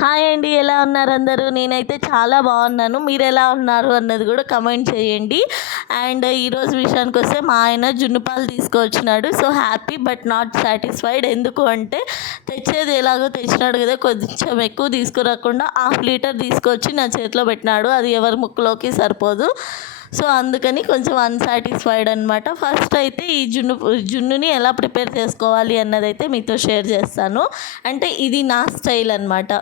Hi అండి ఎలా ఉన్నారు అందరూ? నేనైతే చాలా బాగున్నాను. మీరు ఎలా ఉన్నారు అన్నది కూడా కమెంట్ చేయండి. అండ్ ఈరోజు విషయానికి వస్తే మా ఆయన జున్నుపాలు తీసుకొచ్చినాడు. So happy but not satisfied ఎందుకు అంటే తెచ్చేది ఎలాగో తెచ్చినాడు కదా కొంచెం ఎక్కువ తీసుకురాకుండా హాఫ్ లీటర్ తీసుకొచ్చి నా చేతిలో పెట్టినాడు. అది ఎవరి ముక్కులోకి సరిపోదు. సో అందుకని కొంచెం అన్సాటిస్ఫైడ్ అనమాట ఫస్ట్ అయితే ఈ జున్ను జున్నుని ఎలా ప్రిపేర్ చేసుకోవాలి అన్నది అయితే మీతో షేర్ చేస్తాను. అంటే ఇది నా స్టైల్ అనమాట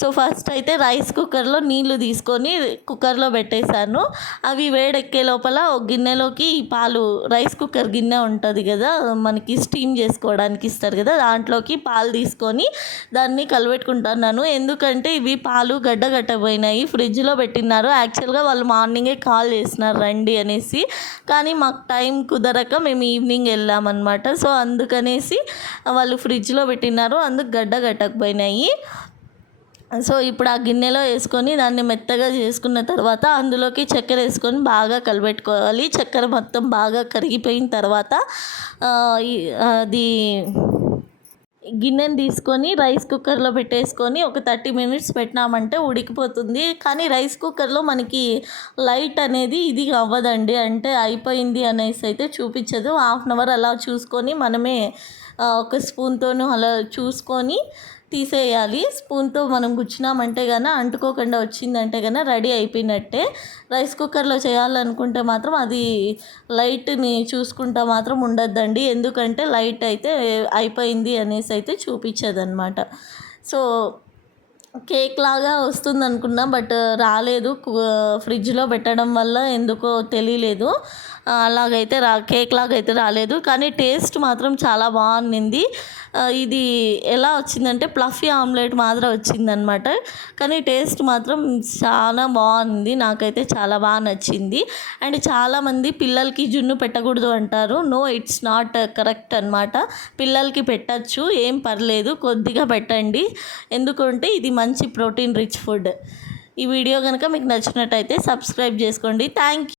సో ఫస్ట్ అయితే రైస్ కుక్కర్లో నీళ్ళు తీసుకొని కుక్కర్లో పెట్టేశాను. అవి వేడెక్కే లోపల ఒక గిన్నెలోకి పాలు రైస్ కుక్కర్ గిన్నె ఉంటుంది కదా మనకి స్టీమ్ చేసుకోవడానికి ఇస్తారు కదా దాంట్లోకి పాలు తీసుకొని దాన్ని కలబెట్టుకుంటున్నాను. ఎందుకంటే ఇవి పాలు గడ్డ గట్టపోయినాయి ఫ్రిడ్జ్లో పెట్టినారు యాక్చువల్గా వాళ్ళు మార్నింగే కాల్ చేసినారు రండి అనేసి. కానీ మాకు టైం కుదరక మేము ఈవినింగ్ వెళ్ళామన్నమాట. సో అందుకనేసి వాళ్ళు ఫ్రిడ్జ్లో పెట్టినారు అందుకు గడ్డ గట్టకపోయినాయి సో ఇప్పుడు ఆ గిన్నెలో వేసుకొని దాన్ని మెత్తగా చేసుకున్న తర్వాత అందులోకి చక్కెర వేసుకొని బాగా కలబెట్టుకోవాలి. చక్కెర మొత్తం బాగా కరిగిపోయిన తర్వాత అది గిన్నెని తీసుకొని రైస్ కుక్కర్లో పెట్టేసుకొని ఒక థర్టీ మినిట్స్ పెట్టినామంటే ఉడికిపోతుంది. కానీ రైస్ కుక్కర్లో మనకి లైట్ అనేది ఇది అవ్వదండి. అంటే అయిపోయింది అనేసి అయితే చూపించదు. హాఫ్ అన్ అవర్ అలా చూసుకొని మనమే ఒక స్పూన్తోనూ అలా చూసుకొని తీసేయాలి. స్పూన్తో మనం గుచ్చినామంటే కన్నా అంటుకోకుండా వచ్చిందంటే కన్నా రెడీ అయిపోయినట్టే. రైస్ కుక్కర్లో చేయాలనుకుంటే మాత్రం అది లైట్ని చూసుకుంటా మాత్రం ఉండద్దండి. ఎందుకంటే లైట్ అయితే అయిపోయింది అనేసి అయితే చూపించదు అనమాట సో కేక్ లాగా వస్తుంది అనుకున్నా బట్ రాలేదు. ఫ్రిడ్జ్లో పెట్టడం వల్ల ఎందుకో తెలియలేదు. అలాగైతే రా కేక్ లాగా అయితే రాలేదు కానీ టేస్ట్ మాత్రం చాలా బాగుంది ఇది ఎలా వచ్చిందంటే ప్లఫీ ఆమ్లెట్ మాత్రం వచ్చిందనమాట కానీ టేస్ట్ మాత్రం చాలా బాగుంది నాకైతే చాలా బాగా నచ్చింది. అండ్ చాలామంది పిల్లలకి జున్ను పెట్టకూడదు అంటారు. నో ఇట్స్ నాట్ కరెక్ట్ అనమాట పిల్లలకి పెట్టచ్చు ఏం పర్లేదు కొద్దిగా పెట్టండి. ఎందుకంటే ఇది మంచి ప్రోటీన్ రిచ్ ఫుడ్. ఈ వీడియో కనుక మీకు నచ్చినట్టయితే సబ్స్క్రైబ్ చేసుకోండి. Thank you